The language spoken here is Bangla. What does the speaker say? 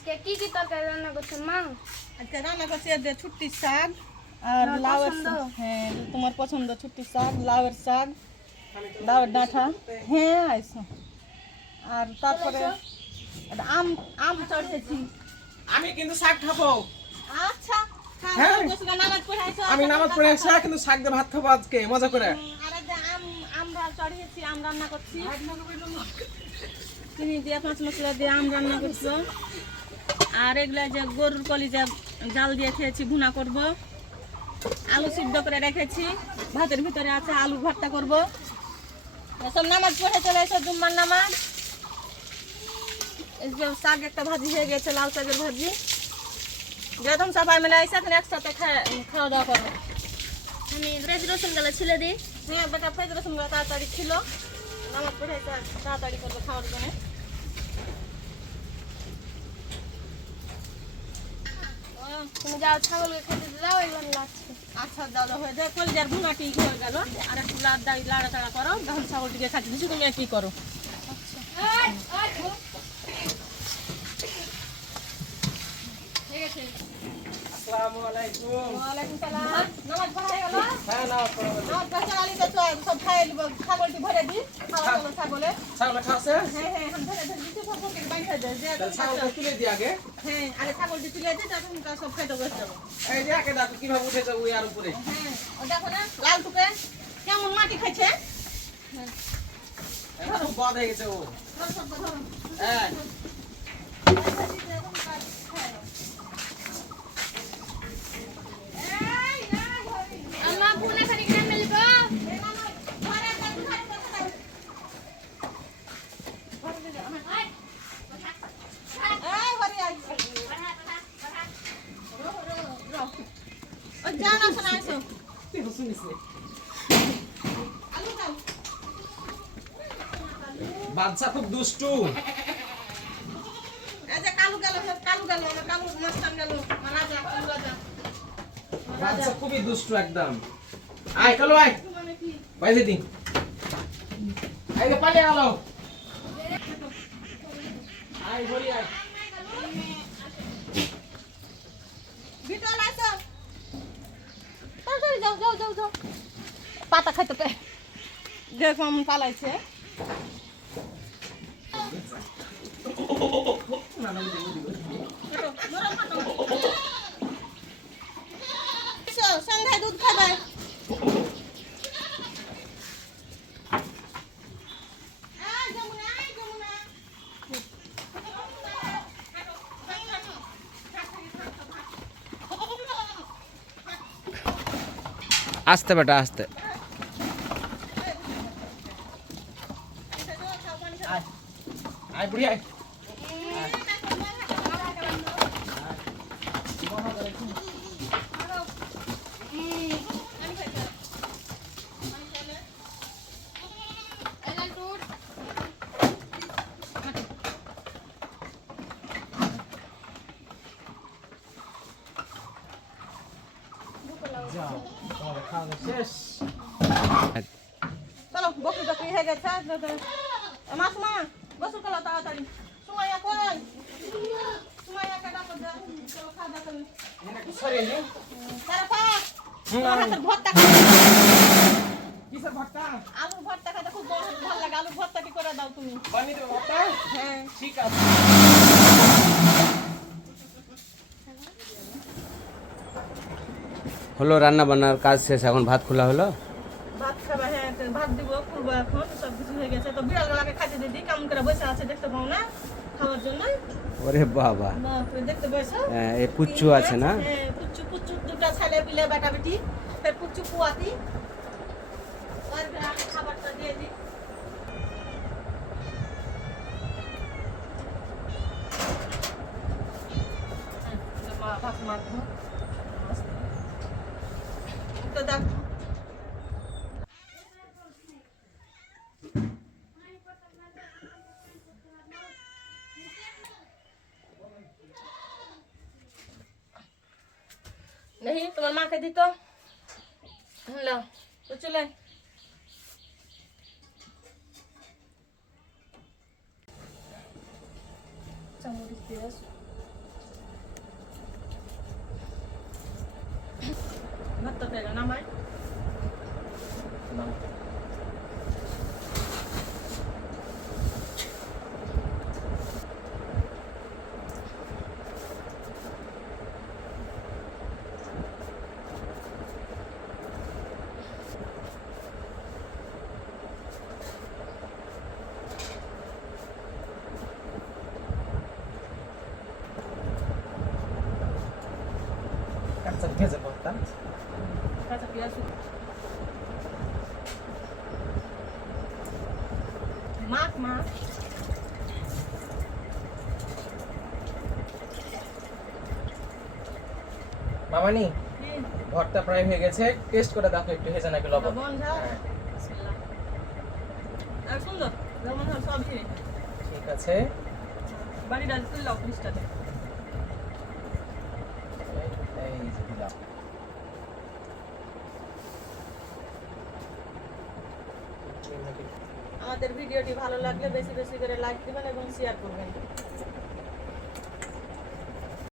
আজকে কি কি তরকারি রান্না করছেন মা? আজকে রান্না করছি যে ছুট্টি শাক আর লাউয়ের শাক। হ্যাঁ, তোমার পছন্দ ছুট্টি শাক, লাউয়ের শাক, লাউয়ের ডাঁটা। হ্যাঁ আইসো। আর তারপরে আম আম চড়েছি। আমি কিন্তু শাক খাবো। আচ্ছা হ্যাঁ। নামাজ পড়ে আইসো। আমি নামাজ পড়ে এসে কিন্তু শাক দিয়ে ভাত খাবো আজকে মজা করে। আর এই যে আমরা চড়িয়েছি, আম রান্না করছি। চিনি দিয়ে 5 মশলা দিয়ে আম রান্না করছো। আর এগুলা যে গরুর কলিজা জাল দিয়ে খেয়েছি, ভুনা করব। আলু সিদ্ধ করে রেখেছি, ভাতের ভিতরে আছে, আলু ভর্তা করব। সব নামাজ পড়ে চলে এসো, জুম্মার নামাজ। এই যে শাক একটা ভাজি হয়ে গেছে, লাল শাকের ভাজি। যেরকম সবাই মিলে এসে একসাথে খাওয়া দাওয়া করবো। আমি পেঁয়াজ রসুন গেলে ছিলে দিই। হ্যাঁ বেটা, পেঁয়াজ রসুন তাড়াতাড়ি ছিল, নামাজ পড়ে এসে তাড়াতাড়ি করবো খাওয়ার জন্য। তুমি যাও ছাগলকে খেতে দাও, এগুলো লাগছে। আচ্ছা দাদা হয়ে যায়, কলিজার ভুনাটি হয়ে গেল। আর একটু লাড়াচাড়া করো, তখন ছাগলটিকে খাচ্ছি দিচ্ছি, তুমি আর কি করো। ঠিক আছে। আসসালামু আলাইকুম। ওয়ালাইকুম সালাম। নামাজ পড়া হয়ে গেল? হ্যাঁ নামাজ পড়া হলো। নামাজ পড়া চালালি তো সব খাইয়ে দিব, ছাগলটি ভরে দিই। খাওয়া চলো ছাগলে। ছাগল খাওয়াছে? হ্যাঁ হ্যাঁ, আমি ধরে ধরে দিচ্ছি, সব থেকে বাইর হয়ে যায়। তাহলে ছাগলটা তুলে দিই আগে। হ্যাঁ, আরে ছাগলটি তুলে দিই, তখন সব খেতে বসে যাবো। এই যে একে দেখো কিভাবে উঠেছে ওই আর উপরে। হ্যাঁ, ও দেখো না লাল টুকে কেমন মাটি খাইছে। খুব বদ হয়ে গেছে ও। ধরো সব ধরো। হ্যাঁ। আম্মা পুনে খানি কিনে মিলব। বাচ্চা খুব দুষ্টু। বাচ্চা খুবই দুষ্টু একদম। আয় চলো আয়। বাইরে দিন। এই যে পালিয়ে গেল। আয় বলি আয়। পাতা খাইতে পে যেরকম পালাইছে। সন্ধ্যায় দুধ খাবে। আস্তে বেটা আস্তে। আয় আয় বুড়ি আয়। যাও তোমাদের খাওয়া শেষ। চলো বকরি টকরি হয়ে গেছে। মাসমা গোসল করো তাড়াতাড়ি। সুমাইয়া কই? সুমাইয়াকে ডাকো, চলো খাওয়া দাওয়া করো। এটা একটু সরিয়ে নিও। তারপর তোমার হাতের ভর্তা খাও। কিসের ভর্তা? আলুর ভর্তা খেতে খুব ভালো লাগে। আলুর ভর্তাটি করে দাও তুমি। বানিয়ে দেবো ভর্তা? হ্যাঁ ঠিক আছে। হলো রান্না বান্নার কাজ শেষ, এখন ভাত খোলা হলো। ভাত খাবা? হ্যাঁ ভাত দিব, খুলবো এখন। সব কিছু হয়ে গেছে, তো বিড়ালগুলাকে খাইতে দিদি কেমন করে বসে আছে দেখতে পাও না খাওয়ার জন্য। ওরে বাবা, বাপরে, দেখতে বসে। এই পুচ্চু আছে না? হ্যাঁ পুচ্চু পুচ্চু দুটা ছেলে পিলে বেটা বেটি, ফের পুচ্চু পুয়াতি। আর খাবারটা দিয়ে দিই। ভাত মাখবো তো দেখো। नहीं तुम्हार माँ के दी तो लो तो चले। চামড়িচ দিয়ে ভাত তরকারি নামাই। নাও। কাঁচা ভেজে করতাম। কাঁচা পেঁয়াজ মাখ মাখ। মামানি ভর্তা প্রায় হয়ে গেছে, টেস্ট করে দেখো একটু হেজে নাকি লবণ। লবণ ঝাল হ্যাঁ, বিসমিল্লাহ। আর সুন্দর লবণ ঝাল সব দিয়ে ঠিক আছে। বাড়িটা তুই লাও ফ্রিজটাতে। এই যে দিলাম। আমাদের ভিডিওটি ভালো লাগলে বেশি বেশি করে লাইক দিবেন এবং শেয়ার করবেন।